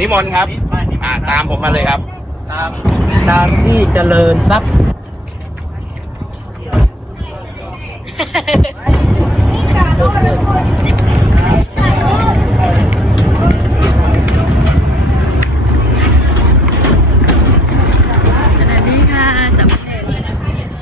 นิมนต์ครับอ่าตามผมมาเลยครับ ตามตามที่เจริญทรัพย์ขณะนี้ค่ะสำเร็จ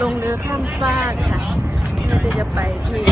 ลงเรือข้ามฟากค่ะเราจะไปที่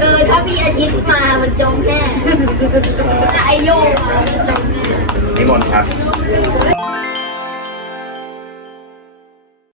เออถ้ามีอาทิตย์มามันจมแน่แต่ไอโยกมามันจมแน่นิมนต์ครับ